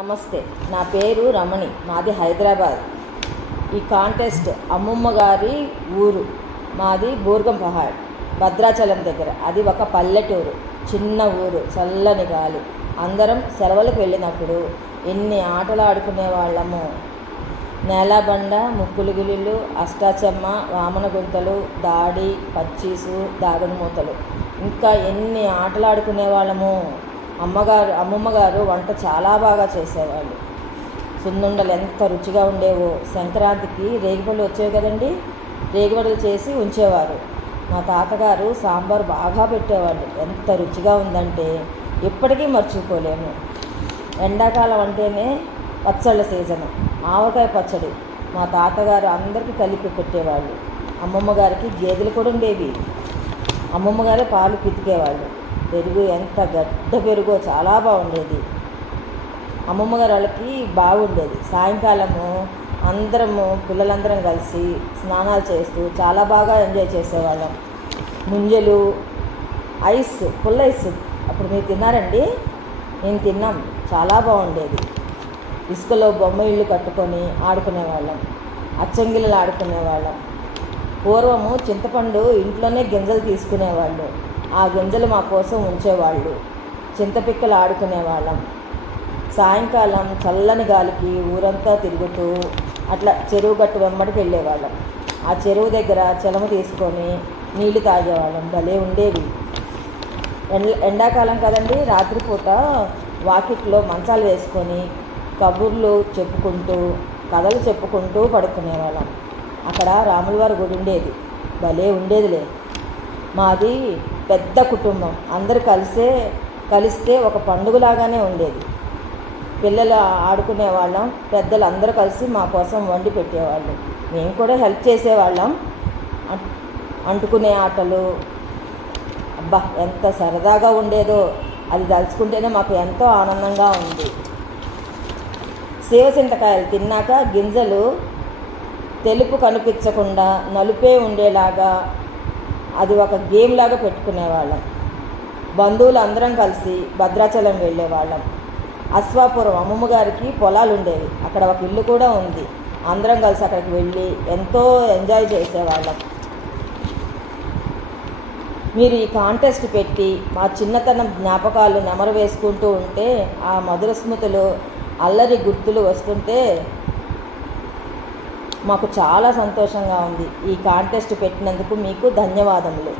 నమస్తే నా పేరు రమణి మాది హైదరాబాద్. ఈ కాంటెస్ట్ అమ్మమ్మ గారి ఊరు మాది బూర్గం పహాడ్ భద్రాచలం దగ్గర. అది ఒక పల్లెటూరు చిన్న ఊరు చల్లని గాలి. అందరం సెలవులకు వెళ్ళినప్పుడు ఎన్ని ఆటలు ఆడుకునే వాళ్ళము? నేలబండ ముక్కులు గిల్లులు అష్టాచెమ్మ వామన గుంతలు దాడి పచ్చీసు దాగుడుమూతలు. ఇంకా ఎన్ని ఆటలు ఆడుకునే వాళ్ళము? అమ్మగారు అమ్మమ్మ గారు వంట చాలా బాగా చేసేవాళ్ళు. సున్నుండలు ఎంత రుచిగా ఉండేవో. సంక్రాంతికి రేగిపళ్ళు వచ్చేవి కదండి? రేగిపళ్ళు చేసి ఉంచేవారు. మా తాతగారు సాంబార్ బాగా పెట్టేవాళ్ళు. ఎంత రుచిగా ఉందంటే ఇప్పటికీ మర్చిపోలేము. ఎండాకాలం అంటేనే పచ్చళ్ళ సీజను. ఆవకాయ పచ్చడి మా తాతగారు అందరికీ కలిపి పెట్టేవాళ్ళు. అమ్మమ్మ గారికి గేదెలు కూడా ఉండేవి. అమ్మమ్మ గారే పాలు పితికేవాళ్ళు. పెరుగు ఎంత గడ్డ పెరుగో చాలా బాగుండేది. అమ్మమ్మ గారు వాళ్ళకి బాగుండేది. సాయంకాలము అందరము పిల్లలందరం కలిసి స్నానాలు చేస్తూ చాలా బాగా ఎంజాయ్ చేసేవాళ్ళం. ముంజలు ఐస్ పుల్ల ఐస్. అప్పుడు మీరు తిన్నారండి? నేను తిన్నాం. చాలా బాగుండేది. ఇసుకలో బొమ్మ ఇల్లు కట్టుకొని ఆడుకునేవాళ్ళం. అచ్చంగిళ్ళు ఆడుకునేవాళ్ళం. పూర్వము చింతపండు ఇంట్లోనే గింజలు తీసుకునేవాళ్ళు. ఆ గింజలు మా కోసం ఉంచేవాళ్ళు. చింతపిక్కలు ఆడుకునేవాళ్ళం సాయంకాలం చల్లని గాలికి ఊరంతా తిరుగుతూ అట్లా చెరువు గట్టు వెంబడికి వెళ్ళేవాళ్ళం. ఆ చెరువు దగ్గర చెలమ తీసుకొని నీళ్ళు తాగేవాళ్ళం. భలే ఉండేవి. ఎండ ఎండాకాలం కదండి రాత్రిపూట వాకిట్లో మంచాలు వేసుకొని కబుర్లు చెప్పుకుంటూ కథలు చెప్పుకుంటూ పడుకునేవాళ్ళం. అక్కడ రాములవారి గుడి ఉండేది. భలే ఉండేదిలే. మాది పెద్ద కుటుంబం. అందరు కలిసే కలిస్తే ఒక పండుగలాగానే ఉండేది. పిల్లలు ఆడుకునే వాళ్ళం పెద్దలు అందరూ కలిసి మా కోసం వండి పెట్టేవాళ్ళు. మేము కూడా హెల్ప్ చేసేవాళ్ళం. అంటుకునే ఆటలు. అబ్బా ఎంత సరదాగా ఉండేదో. అది తలుచుకుంటేనే మాకు ఎంతో ఆనందంగా ఉంది. సేవచింతకాయలు తిన్నాక గింజలు తెలుపు కనిపించకుండా నలుపే ఉండేలాగా అది ఒక గేమ్ లాగా పెట్టుకునేవాళ్ళం. బంధువులు అందరం కలిసి భద్రాచలం వెళ్ళేవాళ్ళం. అశ్వాపురం అమ్మమ్మ గారికి పొలాలు ఉండేవి అక్కడ ఒక ఇల్లు కూడా ఉంది. అందరం కలిసి అక్కడికి వెళ్ళి ఎంతో ఎంజాయ్ చేసేవాళ్ళం. మీరు ఈ కాంటెస్ట్ పెట్టి మా చిన్నతనం జ్ఞాపకాలు నెమరు వేసుకుంటూ ఉంటే ఆ మధుర స్మృతులు అల్లరి గుర్తులు వస్తుంటే మాకు చాలా సంతోషంగా ఉంది ఈ కాంటెస్ట్ పెట్టినందుకు మీకు ధన్యవాదములు.